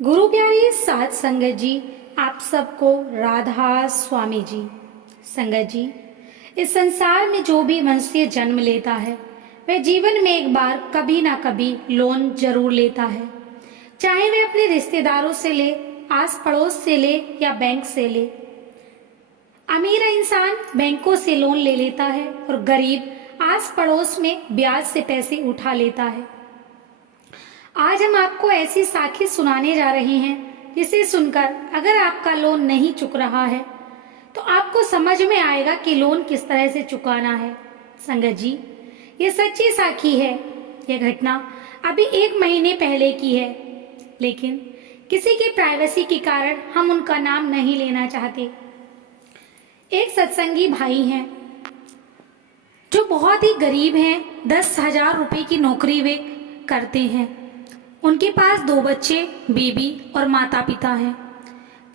गुरु प्यारी साध संगत जी, आप सबको राधा स्वामी जी। संगत जी, इस संसार में जो भी मनुष्य जन्म लेता है वह जीवन में एक बार कभी ना कभी लोन जरूर लेता है। चाहे वह अपने रिश्तेदारों से ले, आस पड़ोस से ले या बैंक से ले। अमीर इंसान बैंकों से लोन ले लेता है और गरीब आस पड़ोस में ब्याज से पैसे उठा लेता है। आज हम आपको ऐसी साखी सुनाने जा रहे हैं जिसे सुनकर अगर आपका लोन नहीं चुक रहा है तो आपको समझ में आएगा कि लोन किस तरह से चुकाना है। संगत जी, ये सच्ची साखी है। यह घटना अभी 1 महीने पहले की है, लेकिन किसी की प्राइवेसी के कारण हम उनका नाम नहीं लेना चाहते। एक सत्संगी भाई हैं जो बहुत ही गरीब हैं। 10,000 रुपए की नौकरी वे करते हैं। उनके पास 2 बच्चे, बीबी और माता पिता हैं।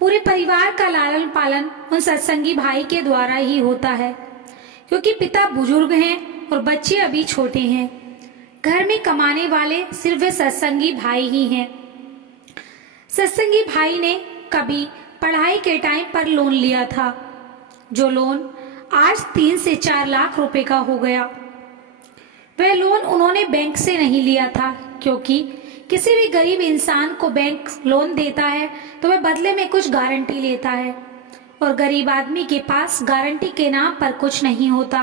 पूरे परिवार का लालन पालन उन सत्संगी भाई के द्वारा ही होता है, क्योंकि पिता बुजुर्ग हैं और बच्चे अभी छोटे हैं। घर में कमाने वाले सिर्फ वे सत्संगी भाई ही हैं। सत्संगी भाई ने कभी पढ़ाई के टाइम पर लोन लिया था, जो लोन आज 3 से 4 लाख रुपए का हो गया। वह लोन उन्होंने बैंक से नहीं लिया था, क्योंकि किसी भी गरीब इंसान को बैंक लोन देता है तो वह बदले में कुछ गारंटी लेता है, और गरीब आदमी के पास गारंटी के नाम पर कुछ नहीं होता।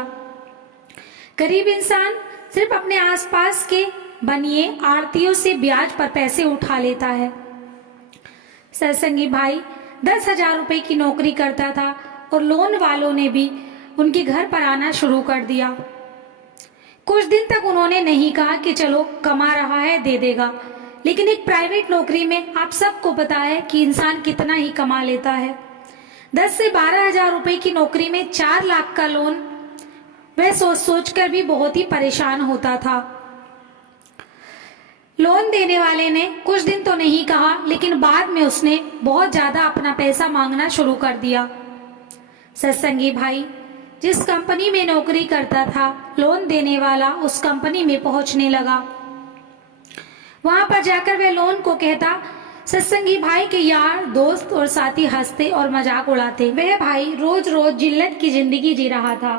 गरीब इंसान सिर्फ अपने आसपास के बनिए आड़तियों से ब्याज पर पैसे उठा लेता है। सत्संगी भाई 10,000 रुपए की नौकरी करता था और लोन वालों ने भी उनके घर पर आना शुरू कर दिया। कुछ दिन तक उन्होंने नहीं कहा कि चलो कमा रहा है दे देगा, लेकिन एक प्राइवेट नौकरी में आप सबको पता है कि इंसान कितना ही कमा लेता है। 10 से 12,000 रुपए की नौकरी में 4 लाख का लोन, वह सोच कर भी बहुत ही परेशान होता था। लोन देने वाले ने कुछ दिन तो नहीं कहा, लेकिन बाद में उसने बहुत ज्यादा अपना पैसा मांगना शुरू कर दिया। सत्संगी भाई जिस कंपनी में नौकरी करता था, लोन देने वाला उस कंपनी में पहुंचने लगा। वहां पर जाकर वह लोन को कहता। सत्संगी भाई के यार दोस्त और साथी हंसते और मजाक उड़ाते। वह भाई रोज रोज जिल्लत की जिंदगी जी रहा था।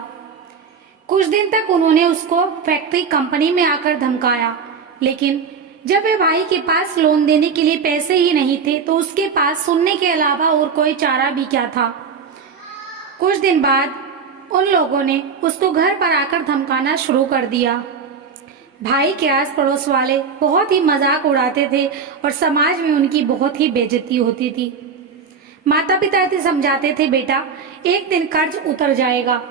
कुछ दिन तक उन्होंने उसको फैक्ट्री कंपनी में आकर धमकाया, लेकिन जब वह भाई के पास लोन देने के लिए पैसे ही नहीं थे तो उसके पास सुनने के अलावा और कोई चारा भी क्या था। कुछ दिन बाद उन लोगों ने उसको घर पर आकर धमकाना शुरू कर दिया। भाई के आस पड़ोस वाले बहुत ही मजाक उड़ाते थे और समाज में उनकी बहुत ही बेइज्जती होती थी। माता पिता इसे समझाते थे, बेटा एक दिन कर्ज उतर जाएगा।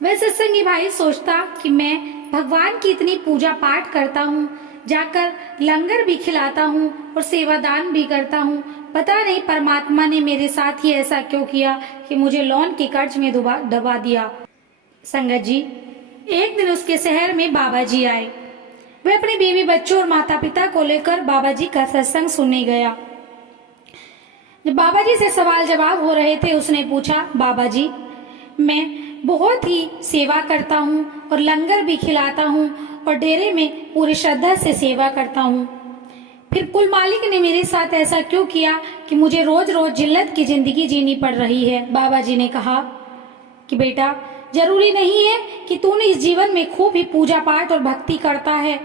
वह सत्संगी भाई सोचता कि मैं भगवान की इतनी पूजा पाठ करता हूँ, जाकर लंगर भी खिलाता हूँ और सेवादान भी करता हूँ, पता नहीं परमात्मा ने मेरे साथ ही ऐसा क्यों किया कि मुझे लोन के कर्ज में दबा दिया। संगत जी, एक दिन उसके शहर में बाबा जी आए। वह अपने बीवी बच्चों और माता पिता को लेकर बाबा जी का सत्संग सुनने गया। जब बाबा जी से सवाल जवाब हो रहे थे, उसने पूछा, बाबा जी मैं बहुत ही सेवा करता हूँ और लंगर भी खिलाता हूँ और डेरे में पूरी श्रद्धा से सेवा करता हूँ, फिर कुल मालिक ने मेरे साथ ऐसा क्यों किया कि मुझे रोज रोज जिल्लत की जिंदगी जीनी पड़ रही है। बाबा जी ने कहा कि बेटा जरूरी नहीं है कि तूने इस जीवन में खूब ही पूजा पाठ और भक्ति करता है।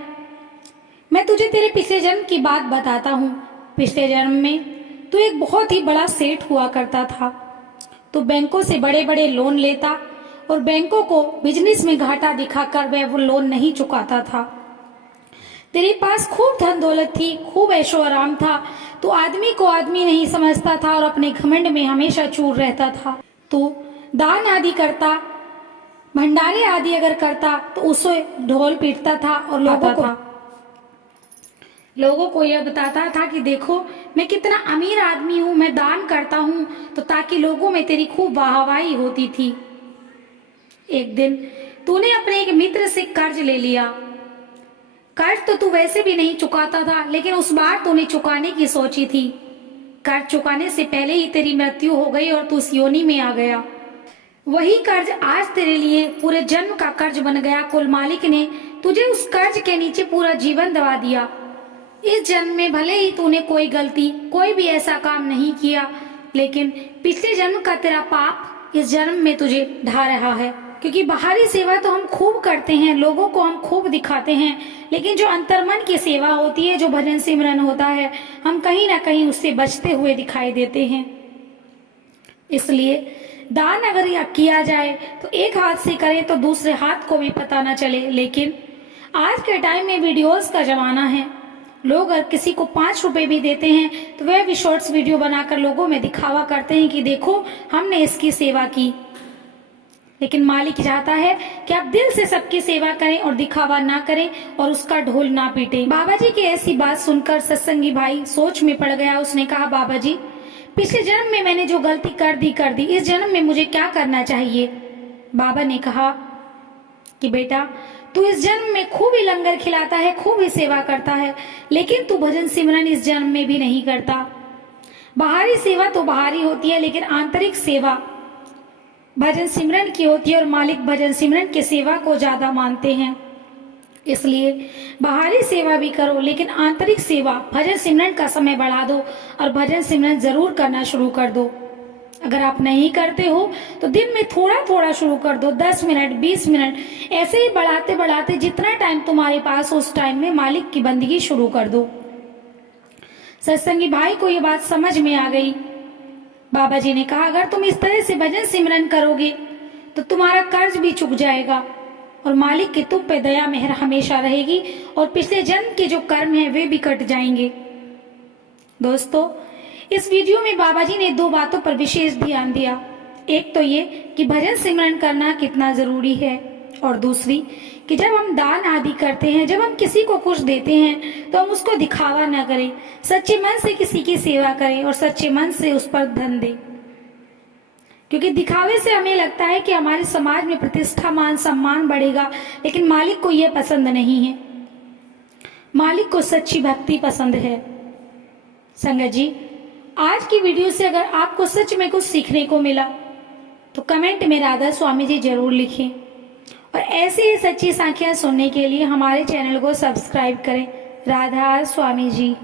मैं तुझे तेरे पिछले जन्म की बात बताता हूँ। पिछले जन्म में तू एक बहुत ही बड़ा सेठ हुआ करता था। तू बैंकों से बड़े बड़े लोन लेता और बैंकों को बिजनेस में घाटा दिखाकर वह वो लोन नहीं चुकाता था। तेरे पास खूब धन दौलत थी, खूब ऐशो आराम था। तू आदमी को आदमी नहीं समझता था और अपने घमंड में हमेशा चूर रहता था। तू दान आदि करता, भंडारे आदि अगर करता तो उसे ढोल पीटता था और लोगों को यह बताता था कि देखो मैं कितना अमीर आदमी हूँ, मैं दान करता हूँ, तो ताकि लोगों में तेरी खूब वाहवाही होती थी। एक दिन तूने अपने एक मित्र से कर्ज ले लिया। कर्ज तो तू वैसे भी नहीं चुकाता था, लेकिन उस बार तूने चुकाने की सोची थी। कर्ज चुकाने से पहले ही तेरी मृत्यु हो गई और तू इस योनि में आ गया। वही कर्ज आज तेरे लिए पूरे जन्म का कर्ज बन गया। कुल मालिक ने तुझे उस कर्ज के नीचे पूरा जीवन दबा दिया। इस जन्म में भले ही तूने कोई गलती, कोई भी ऐसा काम नहीं किया, लेकिन पिछले जन्म का तेरा पाप इस जन्म में तुझे ढा रहा है। क्योंकि बाहरी सेवा तो हम खूब करते हैं, लोगों को हम खूब दिखाते हैं, लेकिन जो अंतर्मन की सेवा होती है, जो भजन सिमरन होता है, हम कहीं ना कहीं उससे बचते हुए दिखाई देते हैं। इसलिए दान अगर किया जाए तो एक हाथ से करें तो दूसरे हाथ को भी पता ना चले। लेकिन आज के टाइम में वीडियोस का जमाना है, लोग अगर किसी को 5 रुपए भी देते हैं तो वह भी शॉर्ट्स वीडियो बनाकर लोगों में दिखावा करते हैं कि देखो हमने इसकी सेवा की। लेकिन मालिक चाहता है कि आप दिल से सबकी सेवा करें और दिखावा ना करें और उसका ढोल ना पीटें। बाबा जी की ऐसी बात सुनकर सत्संगी भाई सोच में पड़ गया। उसने कहा, बाबा जी पिछले जन्म में मैंने जो गलती कर दी, इस जन्म में मुझे क्या करना चाहिए? बाबा ने कहा कि बेटा तू इस जन्म में खूब ही लंगर खिलाता है, खूब ही सेवा करता है, लेकिन तू भजन सिमरन इस जन्म में भी नहीं करता। बाहरी सेवा तो बाहरी होती है, लेकिन आंतरिक सेवा भजन सिमरन की होती है और मालिक भजन सिमरन की सेवा को ज्यादा मानते हैं। इसलिए बाहरी सेवा भी करो, लेकिन आंतरिक सेवा भजन सिमरन का समय बढ़ा दो और भजन सिमरन जरूर करना शुरू कर दो। अगर आप नहीं करते हो तो दिन में थोड़ा थोड़ा शुरू कर दो, 10 मिनट 20 मिनट, ऐसे ही बढ़ाते बढ़ाते जितना टाइम तुम्हारे पास उस टाइम में मालिक की बंदगी शुरू कर दो। सत्संगी भाई को ये बात समझ में आ गई। बाबा जी ने कहा, अगर तुम इस तरह से भजन सिमरन करोगे तो तुम्हारा कर्ज भी चुक जाएगा और मालिक की तुम पे दया मेहर हमेशा रहेगी और पिछले जन्म के जो कर्म है वे भी कट जाएंगे। दोस्तों, इस वीडियो में बाबा जी ने 2 बातों पर विशेष ध्यान दिया। एक तो ये कि भजन सिमरन करना कितना जरूरी है, और दूसरी कि जब हम दान आदि करते हैं, जब हम किसी को कुछ देते हैं तो हम उसको दिखावा न करें, सच्चे मन से किसी की सेवा करें और सच्चे मन से उस पर धन दें। क्योंकि दिखावे से हमें लगता है कि हमारे समाज में प्रतिष्ठा मान सम्मान बढ़ेगा, लेकिन मालिक को यह पसंद नहीं है। मालिक को सच्ची भक्ति पसंद है। संगत जी, आज की वीडियो से अगर आपको सच में कुछ सीखने को मिला तो कमेंट में राधा स्वामी जी जरूर लिखें, और ऐसी ही सच्ची साखियां सुनने के लिए हमारे चैनल को सब्सक्राइब करें। राधा स्वामी जी।